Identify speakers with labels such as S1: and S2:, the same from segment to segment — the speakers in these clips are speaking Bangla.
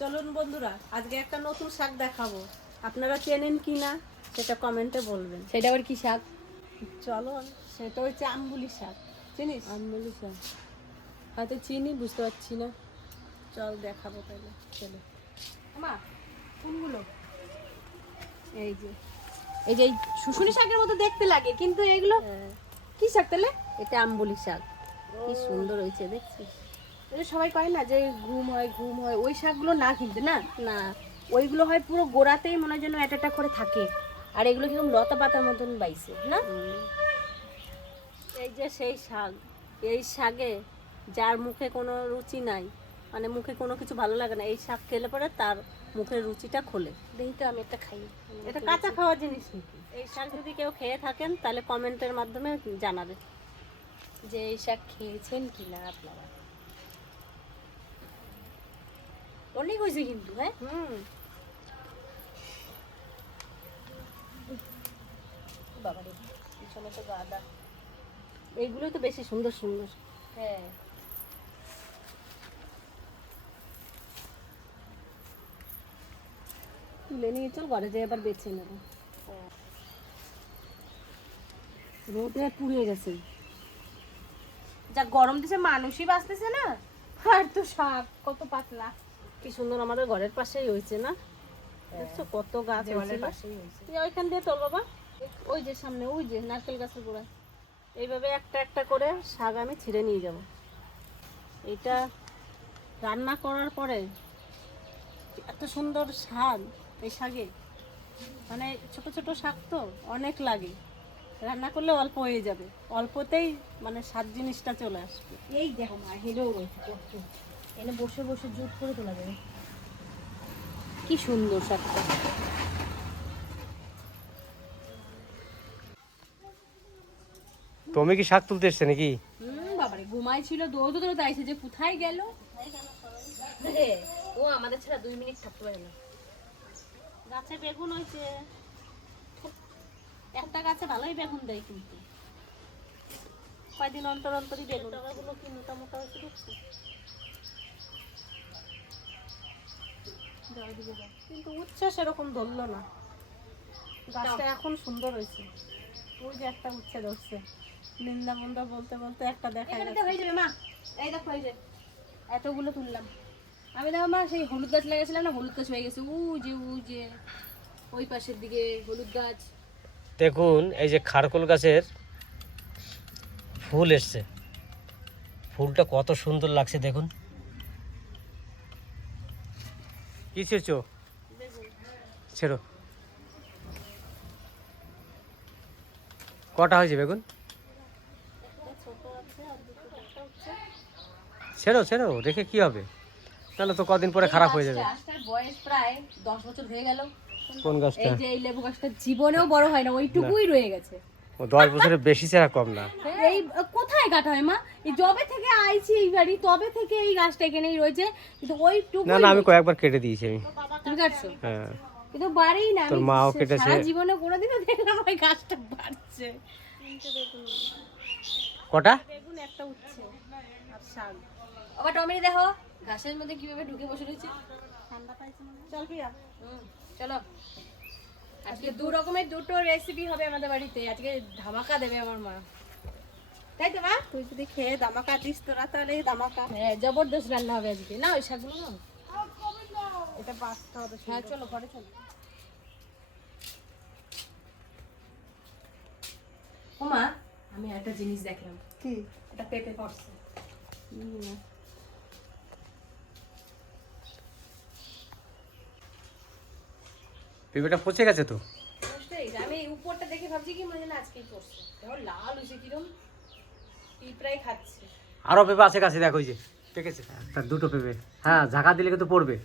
S1: চলুন বন্ধুরা আজকে একটা নতুন শাক দেখাবো। আপনারা চেনেন কি না সেটা কমেন্টে বলবেন।
S2: সেটা আবার কি শাক?
S1: চলো সেটা হচ্ছে আমগুলি শাক। চিনিস?
S2: আমলি শাক। হয়তো চিনি বুঝতে পারছি না।
S1: চল দেখাবো তাহলে চলো।
S2: মা কোনগুলো?
S1: এই যে।
S2: এই যে শুশুনি শাকের মতো দেখতে লাগে কিন্তু এগুলো
S1: হ্যাঁ,
S2: কি শাক তাহলে?
S1: এটা আমবুলি শাক। কি সুন্দর হয়েছে দেখছিস?
S2: সবাই কয় না যে ঘুম হয় ঘুম হয় ওই শাকগুলো না কিন্তু না?
S1: না।
S2: ওইগুলো হয় পুরো গোড়াতেই মনে হয় যেন একটা করে থাকে। আর এগুলো কীরকম লতা পাতার মতন বাইছে না?
S1: এই যে সেই শাক এই শাকে যার মুখে কোনো রুচি নাই মানে মুখে কোনো কিছু ভালো লাগে না এই শাক খেলে পরে তার মুখের রুচিটা খোলে।
S2: দেখি তো আমি একটা খাই।
S1: এটা কাঁচা খাওয়ার জিনিস এই শাক যদি কেউ খেয়ে থাকেন তাহলে কমেন্টের মাধ্যমে জানাবে।
S2: যে এই শাক খেয়েছেন কি না আপনারা? অনেক হয়েছে কিন্তু হ্যাঁ? বাবারে পিছনে তো গাদা।
S1: এইগুলোই তো বেশি সুন্দর সুন্দর।
S2: হ্যাঁ।
S1: তুলে নিয়ে চল ঘরে যেয়ে আবার বেছে নেব। রোদে পুড়িয়ে গেছে।
S2: যা গরম দিছে মানুষই বাঁচতেছে না। আর তো শাক কত পাতলা।
S1: কি সুন্দর আমাদের ঘরের পাশেই হয়েছে না? দেখছ কত গাছ
S2: হয়েছে।
S1: তুই ওইখান দিয়ে তোল বাবা। ওই যে সামনে ওই যে নারকেল গাছের গোড়ায়। এইভাবে একটা একটা করে শাক আমি ছিঁড়ে নিয়ে যাব। এটা রান্না করার পরে এত সুন্দর শাক এই শাকে। মানে ছোট ছোট শাক তো অনেক লাগে। রান্না করলে অল্প হয়ে যাবে। অল্পতেই মানে স্বাদ জিনিসটা চলে আসবে।
S2: এই দেখো মা হেলেও রয়েছে এনে বসে বসে জুট করে তোলা যাবে।
S1: কি সুন্দর শাকটা।
S3: তুমি কি শাক তুলতে এসছে নাকি?
S2: হুম বাবারে ঘুমাই ছিল দৌড়তে দৌড়তে আইছে যে কোথায় গেল? ও আমাদের ছাড়া দুই মিনিট থাকতে পারে না।
S1: গাছে বেগুন হয়েছে। একটা গাছে ভালোই বেগুন দেয় কিন্তু। কয়দিন অন্তর অন্তরই বেগুন। টাকাগুলো কি মোটা মোটা হয়েছে দেখছি। কিন্তু উচ্ছে সেরকম ধরলো না। গাছটা এখন সুন্দর হয়েছে। ওই যে একটা উচ্ছে ধরছে। নিন্দা মন্দা বলতে বলতে একটা দেখা
S2: হয়ে যাবে মা। এই দেখো এই যে। এতগুলো তুললাম। আমি দেখো মা সেই হলুদ গাছ লাগাইছিলাম না হলুদ গাছ হয়ে গেছে। উ যে উ যে। ওই পাশের দিকে হলুদ গাছ।
S3: দেখুন এই যে খারকোল গাছের ফুল এসছে। ফুলটা কত সুন্দর লাগছে দেখুন। কি ছিড়ছো? ছেড়ো। কটা হয়েছে বেগুন? ছেড়ো ছেড়ো রেখে কি হবে? তাহলে তো কদিন পরে খারাপ হয়ে যাবে।
S2: বয়স প্রায় দশ বছর হয়ে গেল।
S3: কোন গাছটা?
S2: এই যে এই লেবু গাছটা জীবনেও বড় হয় না ওইটুকুই রয়ে গেছে।
S3: ও দশ বছরের বেশি ছাড়া কম না।
S2: এই কোথায় কাটা হয় মা? এই জবে থেকে আইছি এই বাড়ি তবে থেকে এই গাছটা এখানেই রয়েছে। কিন্তু ওইটুকু
S3: না না আমি কয়েকবার কেটে দিয়েছি আমি।
S2: তুমি কাটছো?
S3: হ্যাঁ।
S2: কিন্তু বাড়েই না
S3: তোর
S2: আমি
S3: মাও কেটেছে।
S2: সারা জীবনে কোনোদিনও দেখলাম ওই গাছটা বাড়ছে।
S3: কটা?
S1: বেগুন একটা উচ্ছে আর শাক।
S2: আবার টমেটো দেখো ঘাসের মধ্যে কীভাবে ঢুকে বসে রয়েছে।
S1: ঠান্ডা পাইছে চল
S2: হুম, চলো। আজকে দু রকমের দুটো রেসিপি হবে আমাদের বাড়িতে। আজকে ধামাকা দেবে আমার মা। তাই তো মা?
S1: তুই যদি খেয়ে দামাকা দিস তোরা তাহলে দামাকা
S2: হ্যাঁ জবরদস্ত রান্না হবে আজকে। না ওই শাকগুলো না
S1: এটা বাঁচতে হবে
S2: হ্যাঁ চলো ঘরে চলো। ও মা আমি একটা জিনিস দেখলাম।
S1: কি?
S2: এটা পেঁপে পড়ছে।
S3: পেঁপেটা পচে গেছে তো?
S2: আমি উপরটা দেখে ভাবছি কি মনে হয় আজকেই পড়ছে। দেখো লাল হয়েছে কিরম। পিঁপড়াই খাচ্ছে।
S3: আরও পেঁপে আছে কাছে দেখো ওই যে পেকেছে তার দুটো পেঁপে হ্যাঁ ঝাঁকা দিলে কিন্তু পড়বে।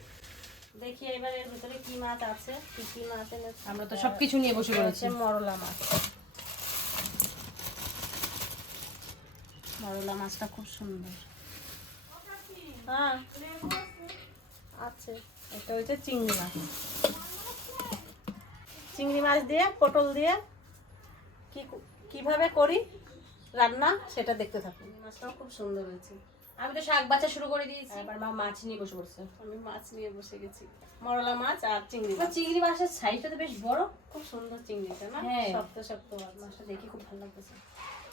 S1: দেখি এবার এর ভিতরে কি মাছ আছে কি কি মাছ এনেছে।
S2: আমরা তো সবকিছু নিয়ে বসে পড়েছি।
S1: মরলা মাছ। মরলা মাছটা খুব সুন্দর। হ্যাঁ। আছে। এটা হচ্ছে চিংড়ি মাছ। চিংড়ি মাছ দিয়ে পটল দিয়ে কি কীভাবে করি রান্না সেটা দেখতে থাকুন। মাছটাও খুব সুন্দর হয়েছে।
S2: আমি তো শাক বাছা শুরু করে দিয়েছি। এবার মা মাছ নিয়ে বসে পড়ছে।
S1: আমি মাছ নিয়ে বসে গেছি। মরলা মাছ আর চিংড়ি মাছ।
S2: চিংড়ি মাছের সাইজটা তো বেশ বড়।
S1: খুব সুন্দর চিংড়িটা না?
S2: হ্যাঁ।
S1: শক্ত শক্ত মাছ।
S2: মাছটা দেখে খুব ভালো লাগতেছে।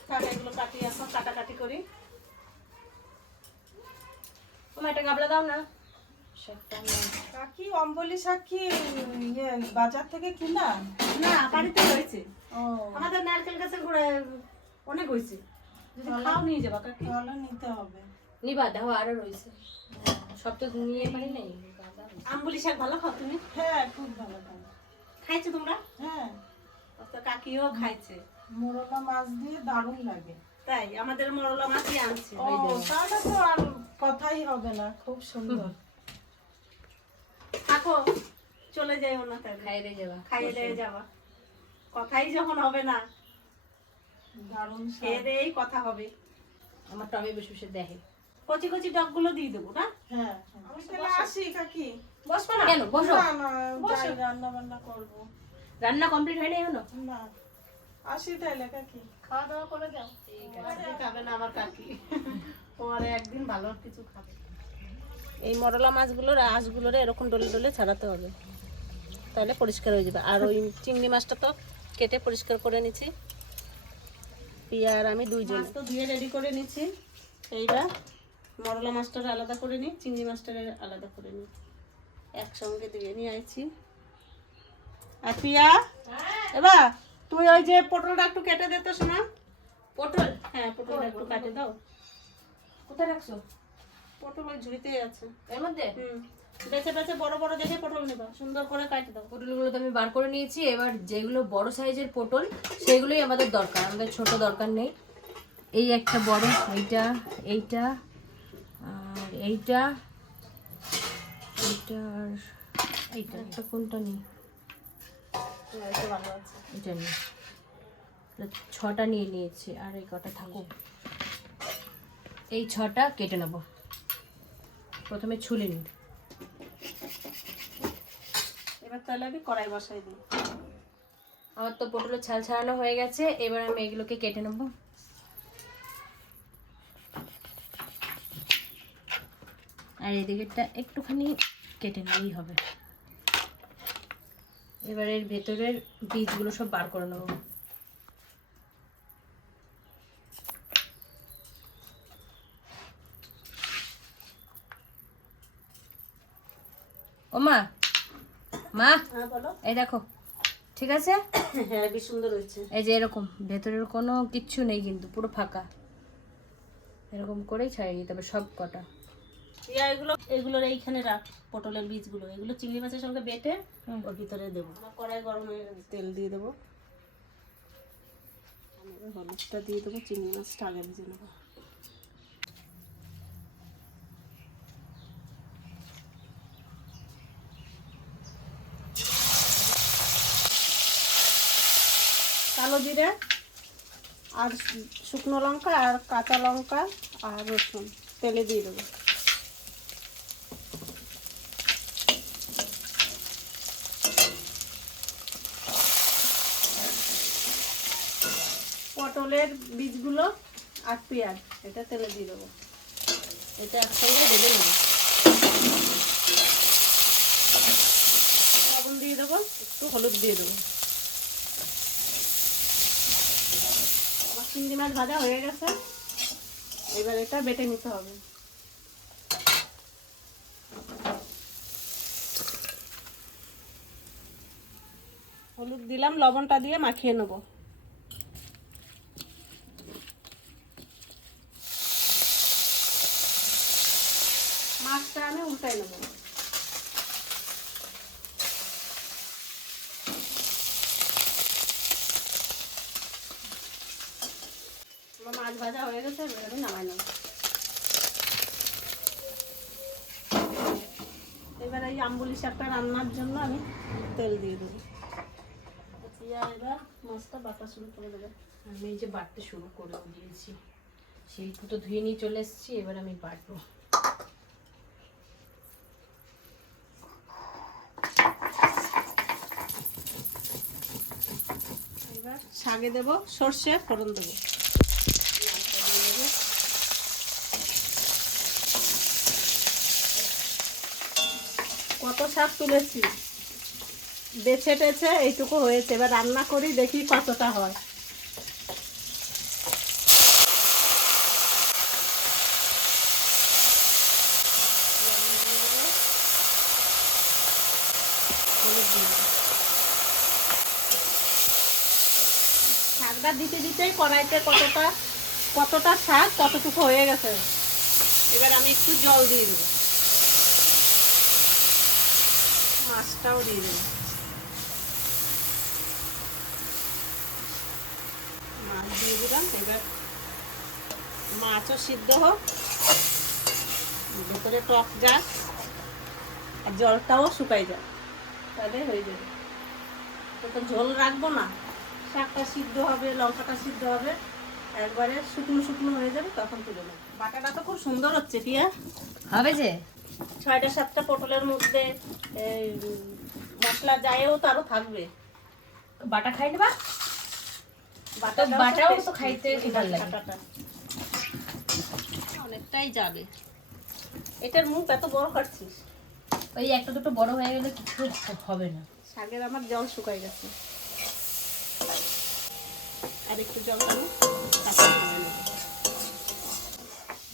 S1: থাক এগুলো কাটি এখন কাটাকাটি করি।
S2: তোমার একটা গাবলা দাও না।
S4: কাকি অম্বলি শাক কি ইয়ে বাজার থেকে কিনা?
S1: না বাড়িতে হয়েছে আমাদের নারকেল গাছের গোড়ায় অনেক হয়েছে। যদি খাও নিয়ে যাবা কাকি?
S4: তাহলে নিতে হবে।
S2: নিবা দাও আরও রয়েছে। সব তো নিয়ে পারি নাই।
S1: আম্বুলি শাক ভালো খাও তুমি?
S4: হ্যাঁ খুব ভালো ভালো
S1: খাইছো তোমরা?
S4: হ্যাঁ।
S1: তো কাকিও খাইছে।
S4: মোরলা মাছ দিয়ে দারুণ লাগে।
S1: তাই আমাদের মরলা মাছই আনছে।
S4: ও তাহলে তো আর কথাই হবে না। খুব সুন্দর।
S1: থাকো। চলে যাই না তাহলে।
S2: খাই রে যাবা।
S1: খাইয়ে দিয়ে যাবা। কথাই যখন হবে না।
S4: দারুণ
S1: খেয়ে দিয়েই কথা হবে।
S2: আমার টমে বসে বসে দেখে।
S1: কচি কচি দিয়ে দেবো না?
S4: হ্যাঁ। আমি আসি কাকি।
S1: বসবো না?
S2: কেন? বসো।
S4: না না রান্না বান্না করব।
S2: রান্না কমপ্লিট হয় নাই এখনও?
S4: না। আসি তাহলে কাকি।
S1: খাওয়া দাওয়া করে যাও। আজকে খাবে না আমার কাকি। পরে একদিন ভালো কিছু খাবে। এই মরলা মাছগুলোর আঁশগুলোর এরকম ডলে ডলে ছাড়াতে হবে। তাহলে পরিষ্কার হয়ে যাবে। আর ওই চিংড়ি মাছটা তো কেটে পরিষ্কার করে নিচ্ছি। পিয়া আর আমি দুইজন মাছ তো ধুয়ে রেডি করে নিচ্ছি। এইবার মরলা মাছটার আলাদা করে নিই চিংড়ি মাছটা আলাদা করে নিই। একসঙ্গে ধুয়ে নিয়ে আইছি। আর পিয়া? এবার তুই ওই যে পটলটা একটু কেটে দে তো শোনা
S2: পটল?
S1: হ্যাঁ পটলটা একটু কাটে দাও।
S2: কোথায় রাখছো?
S1: পটল ওই ঝুড়িতেই আছে।
S2: এর মধ্যে?
S1: হুম। বেছে বেছে বড় বড় দেখে পটল নেবা সুন্দর করে কাটে দাও।
S2: পটলগুলো তো আমি বার করে নিয়েছি এবার যেগুলো বড় সাইজের পটল সেগুলোই আমাদের দরকার আমাদের ছোট দরকার নেই। এই একটা বড় এইটা এইটা আর এইটা এইটা আর এইটা একটা কোনটা নেই?
S1: এটা ভালো আছে।
S2: এটা নেই। ছটা নিয়ে নিয়েছি আর এই কটা থাকুক। এই ছটা কেটে নেব। প্রথমে ছুলে নিই।
S1: এবার তাহলে আমি কড়াই বসাই দিই।
S2: আমার তো পটলের ছাল ছাড়ানো হয়ে গেছে এবার আমি এগুলোকে কেটে নেব। আর এদিকেরটা একটুখানি কেটে নিলেই হবে। এবার এর ভেতরের বীজগুলো সব বার করে নেব। ও মা মা
S1: হ্যাঁ বলো।
S2: এই দেখো ঠিক আছে?
S1: হ্যাঁ বেশ সুন্দর হয়েছে।
S2: এই যে এরকম ভেতরের কোনো কিচ্ছু নেই কিন্তু পুরো ফাঁকা। এরকম করেই ছাড়িয়ে দিতে হবে সব কটা।
S1: এগুলো এগুলোর এইখানে রাখ পটলের বীজগুলো। এগুলো চিংড়ি মাছের সঙ্গে বেটে ওর ভিতরে দেবো। কড়াই গরম হয়ে তেল দিয়ে দেবো। হলুদটা দিয়ে দেবো চিংড়ি মাছটা আগে ভেজে নেব। কালো জিরে আর শুকনো লঙ্কা আর কাঁচা লঙ্কা আর রসুন, তেলে দিয়ে দেবো। পটলের বীজগুলো আর পেঁয়াজ, এটা তেলে দিয়ে দেবো। এটা একসঙ্গে ভেজে নেব। লবণ দিয়ে দেবো, একটু হলুদ দিয়ে দেবো। চিংড়ি মাছ ভাজা হয়ে গেছে। এবার এটা বেটে নিতে হবে। হলুদ দিলাম, লবণটা দিয়ে মাখিয়ে নেব। মাছটা আমি উল্টাই নেব আমার মাছ ভাজা হয়ে গেছে এবার নামাই নেব। এবার এই আম্বুলি শাকটা রান্নার জন্য আমি তেল দিয়ে দেবো। এবার মাছটা বাটা শুরু করে দেবো।
S2: আমি এই যে বাটতে শুরু করে দিয়েছি তো ধুয়ে নিয়ে চলে এসেছি এবার আমি বাটবো।
S1: শাকে দেবো সর্ষে ফোড়ন দেবো। কত শাক তুলেছি। বেছে টেছে এইটুকু হয়েছে। এবার রান্না করি, দেখি কতটা হয়। শাকটা দিতে দিতেই কড়াইতে কতটা কতটা শাক কতটুকু হয়ে গেছে। এবার আমি একটু জল দিয়ে দেবো। মাছটাও দিয়ে দেবো। মাছ দিয়ে দিলাম, এবার মাছও সিদ্ধ হোক। ভেতরে টক যাক, আর জলটাও শুকাই যাক, তাহলে হয়ে যাবে। তো ঝোল রাখব না, শাকটা সিদ্ধ হবে, লঙ্কাটা সিদ্ধ হবে, একবারে শুকনো শুকনো হয়ে যাবে, তখন তুলে নেব। বাটাটা তো খুব সুন্দর হচ্ছে পিয়া
S2: হবে যে?
S1: ছয়টা সাতটা পটলের মধ্যে মশলা যায়ও তো থাকবে।
S2: বাটা খাই নেবা?
S1: বাটাটাও
S2: বাটাও তো খাইতে ভালো লাগে।
S1: অনেকটাই যাবে। এটার মুখ এত বড় কাটছিস
S2: ওই একটা দুটো বড় হয়ে গেলে কিছু হবে না।
S1: শাকের আমার জল শুকাই গেছে। আর একটু জল আমি।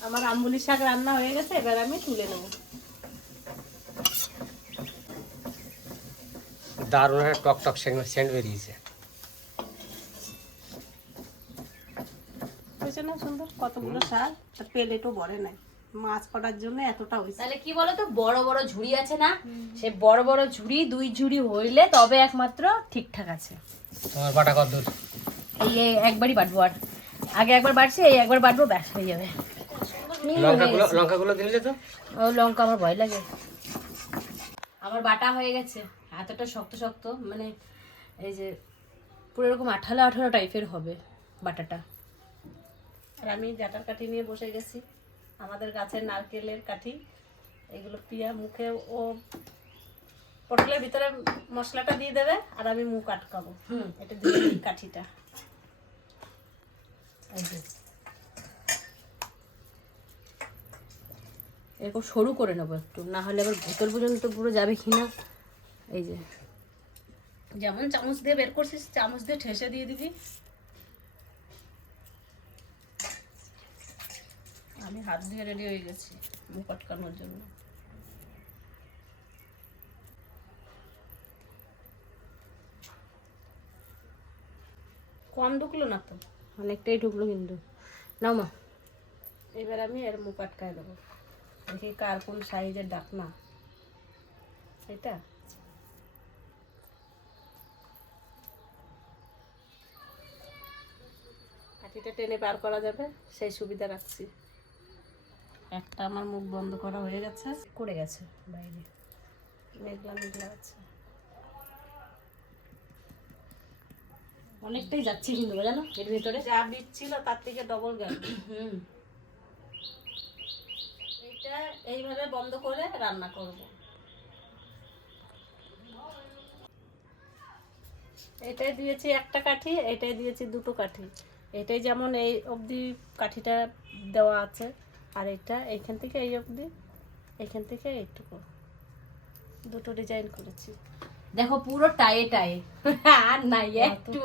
S1: আমার আম্বুলি শাক রান্না হয়ে গেছে এবার আমি তুলে নেব।
S3: দারুণ একটা টক টক সেন্ট বেরিয়েছে
S1: হয়েছে না সুন্দর? কতগুলো শাক? আর প্লেটও ভরে নাই। মাছ করার জন্য এতটা হয়েছে।
S2: তাহলে কি বলো তো বড় বড় ঝুড়ি আছে না? সে বড় বড় ঝুড়ি দুই ঝুড়ি হইলে তবে একমাত্র ঠিকঠাক আছে।
S3: তোমার বাটা কত দূর?
S2: এই এই একবারই বাটবো আর। আগে একবার বাটছি এই একবার বাটবো ব্যাস হয়ে যাবে।
S3: লঙ্কাগুলো লঙ্কাগুলো দিলে তো?
S2: ও লঙ্কা আমার ভয় লাগে। আমার বাটা হয়ে গেছে। এতটা শক্ত শক্ত মানে এই যে পুরো এরকম আঠালো আঠালো টাইপের হবে বাটাটা।
S1: আর আমি জাটার কাঠি নিয়ে বসে গেছি। আমাদের গাছের নারকেলের কাঠি, এগুলো পিয়া মুখে ও পটলের ভিতরে মশলাটা দিয়ে দেবে আর আমি মুখ আটকাবো।
S2: হুম,
S1: এটা দিয়ে কাঠিটা।
S2: এরকম সরু করে নেব একটু, না হলে আবার ভেতর পর্যন্ত পুরো যাবে কি না এই যে।
S1: যেমন চামচ দিয়ে বের করছিস চামচ দিয়ে ঠেসে দিয়ে দিবি। আমি হাত দিয়ে রেডি হয়ে গেছি মুখ আটকানোর জন্য। কম ঢুকলো না তো?
S2: অনেকটাই ঢুকলো কিন্তু। নাও মা।
S1: এবার আমি এর মুখ আটকায় দেবো। দেখি কার কোন সাইজের ডাকনা। এটা? কাঠিটা টেনে বার করা যাবে সেই সুবিধা রাখছি। একটা আমার মুখ বন্ধ করা হয়ে গেছে।
S2: করে গেছে বাইরে।
S1: মেঘলা মেঘলা আছে।
S2: অনেকটাই যাচ্ছে কিন্তু জানো? এর ভিতরে।
S1: যা বীজ তার থেকে ডবল গেল।
S2: হুম।
S1: এটা এইভাবে বন্ধ করে রান্না করব। এটাই দিয়েছি একটা কাঠি এটাই দিয়েছি দুটো কাঠি। এটাই যেমন এই অবধি কাঠিটা দেওয়া আছে আর এটা এইখান থেকে এই অবধি এইখান থেকে এইটুকু। দুটো ডিজাইন করেছি।
S2: দেখো পুরো টায়ে টায়ে। আর নাই একটু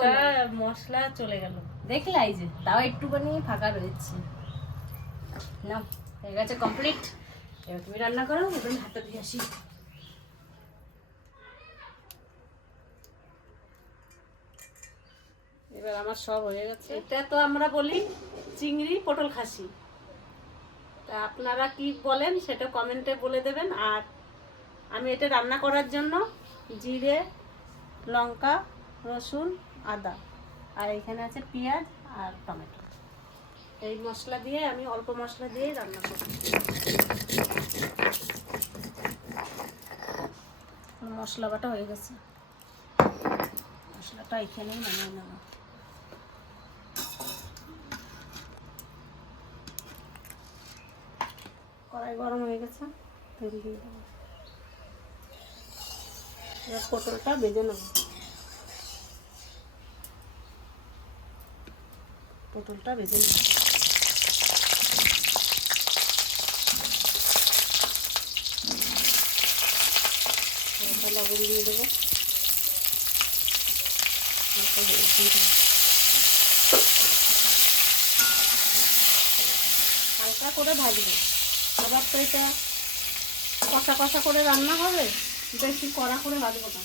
S1: মশলা চলে গেল।
S2: দেখলে এই যে তাও একটুখানি ফাঁকা রয়েছে। না হয়ে গেছে কমপ্লিট এবার তুমি রান্না করো হাতটা দিয়ে আসি।
S1: এবার আমার সব হয়ে গেছে। এটা তো আমরা বলি চিংড়ি, পটল খাসি। তা আপনারা কি বলেন সেটা কমেন্টে বলে দেবেন। আর আমি এটা রান্না করার জন্য জিরে, লঙ্কা, রসুন, আদা। আর এখানে আছে পেঁয়াজ আর টমেটো। এই মশলা দিয়ে আমি অল্প মশলা দিয়েই রান্না করব। মশলা বাটা হয়ে গেছে। মশলাটা এখানেই নামিয়ে নেব। কড়াই গরম হয়ে গেছে, তেল দিয়ে দেবো। এবার পটলটা ভেজে নেব। পটলটা ভেজে নেব। হালকা লবণ দিয়ে দেবো। হালকা করে ভাজবো। তো এটা কষা কষা করে রান্না হবে, বেশি কড়া করে ভাজবো না।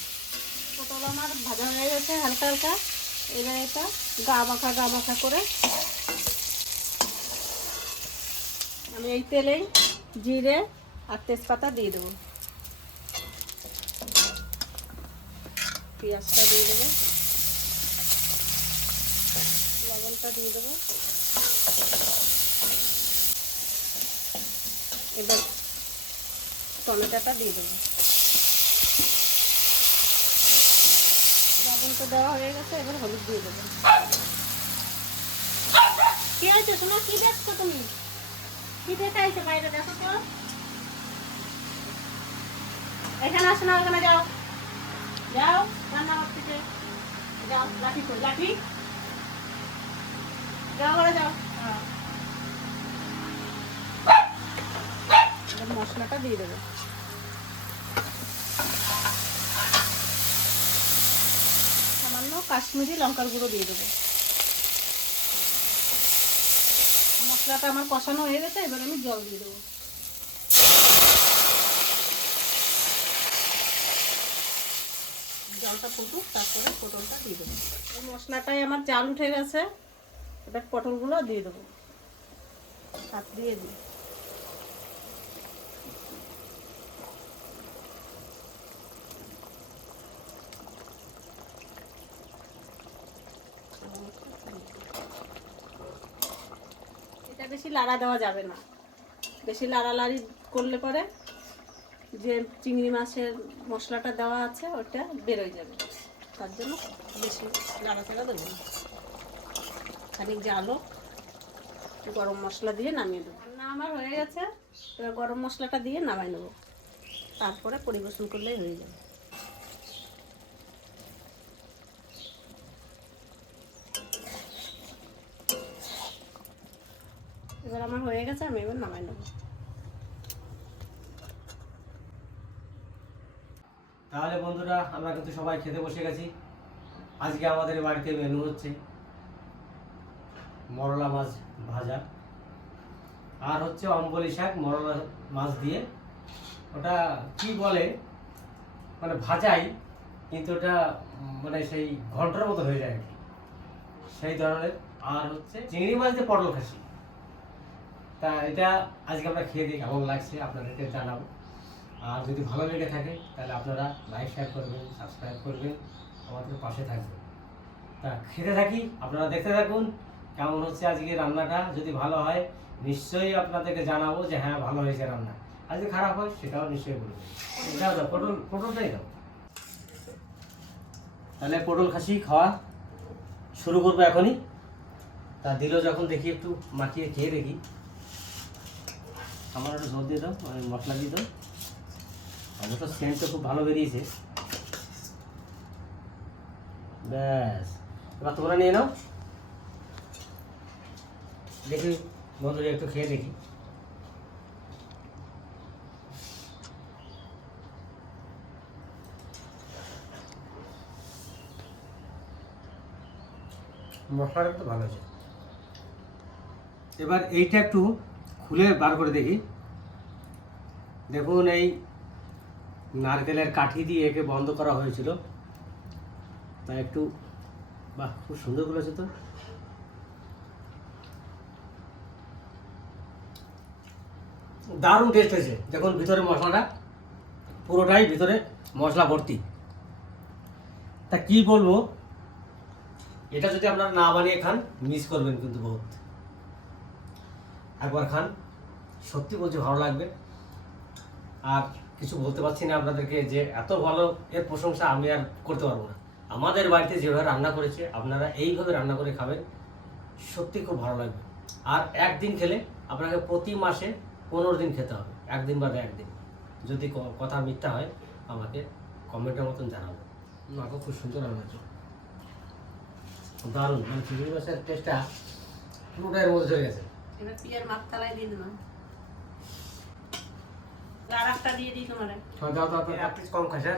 S1: পটল আমার ভাজা হয়ে গেছে হালকা হালকা। এবার এটা গা মাখা গা মাখা করে আমি এই তেলেই জিরে আর তেজপাতা দিয়ে দেবো। পেঁয়াজটা দিয়ে দেবো। লবণটা দিয়ে দেবো। এবার টমেটোটা দিয়ে দেবো। লবণ তো দেওয়া হয়ে গেছে, এবার হলুদ দিয়ে দেবো। কি হয়েছে শোনো কি দেখছ তুমি? কি দেখাইছে বাইরে? দেখো তো। এখানে আসো না, ওখানে যাও। যাও, রান্না থেকে যাও। লাঠি লাঠি। যাও, ঘরে যাও। মশলাটা দিয়ে দেবো। সামান্য কাশ্মীরি লঙ্কার গুঁড়ো দিয়ে দেবো। মশলাটা আমার কষানো হয়ে গেছে, এবার আমি জল দিয়ে দেবো। জলটা তারপরে পটলটা দিয়ে দেবো। এই মশলাটাই আমার চাল উঠে গেছে, এবার পটলগুলো দিয়ে দেবো। দিয়ে দিই এটা বেশি লাড়া দেওয়া যাবে না। বেশি লাড়ালাড়ি করলে পরে যে চিংড়ি মাছের মশলাটা দেওয়া আছে, ওটা বেরোয় যাবে। তার জন্য বেশি লাড়াচাড়া দেবো খানিক জালো গরম মশলা দিয়ে নামিয়ে দেবো। রান্না আমার হয়ে গেছে, এবার গরম মশলাটা দিয়ে নামাই নেব। তারপরে পরিবেশন করলেই হয়ে যাবে। এবার আমার হয়ে গেছে, আমি এবার নামাই নেব।
S3: তাহলে বন্ধুরা, আমরা কিন্তু সবাই খেতে বসে গেছি। আজকে আমাদের বাড়িতে মেনু হচ্ছে মরলা মাছ ভাজা। আর হচ্ছে অম্বলি শাক, মরলা মাছ দিয়ে। ওটা কি বলে? মানে ভাজাই, কিন্তু ওটা মানে সেই ঘণ্টার মতো হয়ে যায় সেই ধরনের। আর হচ্ছে চিংড়ি মাছ দিয়ে পটল খাসি। তা এটা আজকে আমরা খেয়ে দিই কেমন লাগছে আপনাদেরকে জানাব। আর যদি ভালো লেগে থাকে, তাহলে আপনারা লাইক শেয়ার করবেন সাবস্ক্রাইব করবেন, আমাদের পাশে থাকবেন। তা খেতে থাকি, আপনারা দেখতে থাকুন কেমন হচ্ছে আজকে রান্নাটা। যদি ভালো হয়, নিশ্চয়ই আপনাদেরকে জানাব যে হ্যাঁ ভালো হয়েছে রান্না। আর যদি খারাপ হয়, সেটাও নিশ্চয়ই বলবেন। দাও দাও পটল, পটলটাই দাও। তাহলে পটল খাসি খাওয়া শুরু করব এখনই। তা দিল যখন দেখি একটু মাখিয়ে খেয়ে দেখি। আমার একটু জল দিয়ে দাও মানে মশলা দিয়ে দাও। অবশ্য সেন্টটা খুব ভালো বেরিয়েছে। ব্যাস এবার তোমরা নিয়ে নাও। দেখি বন্ধুরা একটু খেয়ে দেখি। মশলাটা তো ভালো আছে এবার এইটা একটু খুলে বার করে দেখি। দেখুন এই নারকেলের কাঠি দিয়ে একে বন্ধ করা হয়েছিল। তা একটু, বাহ, খুব সুন্দর করেছে তো। দারুণ টেস্ট হয়েছে। দেখুন ভিতরে মশলাটা, পুরোটাই ভিতরে মশলা ভর্তি। তা কি বলব? এটা যদি আপনারা না বানিয়ে খান মিস করবেন কিন্তু বহুত। একবার খান। সত্যি বলছি ভালো লাগবে। আর কিছু বলতে পারছি না আপনাদেরকে যে এত ভালো এর প্রশংসা আমি আর করতে পারব না। আমাদের বাড়িতে যেভাবে রান্না করেছে আপনারা এইভাবে রান্না করে খাবেন সত্যি খুব ভালো লাগবে। আর একদিন খেলে আপনাকে প্রতি মাসে পনেরো দিন খেতে হবে একদিন বাদে একদিন। যদি ক- কথা মিথ্যা হয় আমাকে কমেন্টের মতন জানাব মাকে খুব সুন্দর রান্না হয়েছে। দারুণ। মানে চিংড়ি মাছের টেস্টটা পুরোটা এর মধ্যে চলে গেছে।
S1: এবার পিয়ার মাথালায় দিয়ে দিলাম। আর একটা দিয়ে দিই তোমার।
S3: এক কম খাইছে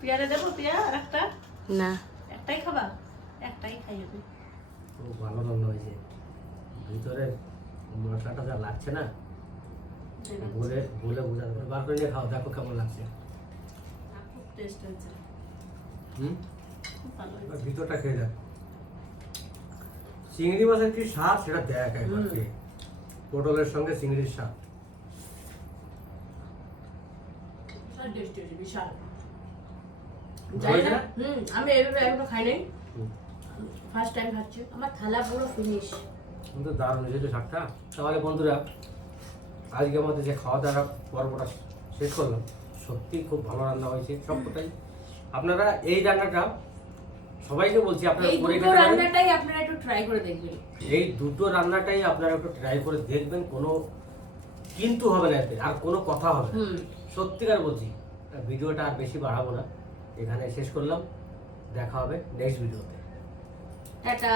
S1: পেয়ারে দেবো পেয়া আর একটা?
S2: না।
S1: একটাই খাবা? একটাই খাই আমি
S3: খুব ভালো রান্না হয়েছে। ভিতরে মশলাটা যা লাগছে না বলে বলে বোঝাতে পারে বার করে নিয়ে খাও দেখো কেমন লাগছে।
S1: খুব টেস্ট হয়েছে।
S3: হুম? ভিতরটা খেয়ে দেখ। চিংড়ি মাছের কি স্বাদ সেটা দেখ একবার খেয়ে। পটলের সঙ্গে চিংড়ির স্বাদ
S2: বিশাল। না? হুম আমি এভাবে এখনও খাই নাই। ফার্স্ট টাইম খাচ্ছি। আমার থালা পুরো ফিনিশ
S3: কিন্তু দারুণ হয়েছে শাকটা। তাহলে বন্ধুরা আজকে আমাদের যে খাওয়া দাওয়া পর্বটা শেষ করলাম। সত্যি খুব ভালো রান্না হয়েছে সবটাই। আপনারা এই রান্নাটা সবাইকে বলছি আপনারা করে
S2: দুটো রান্নাটাই আপনারা একটু ট্রাই করে দেখবেন।
S3: এই দুটো রান্নাটাই আপনারা একটু ট্রাই করে দেখবেন কোনো কিন্তু হবে না এতে আর কোনো কথা হবে না। সত্যিকার বলছি ভিডিওটা আর বেশি বাড়াবো না। এখানে শেষ করলাম দেখা হবে নেক্সট ভিডিওতে
S2: টাটা।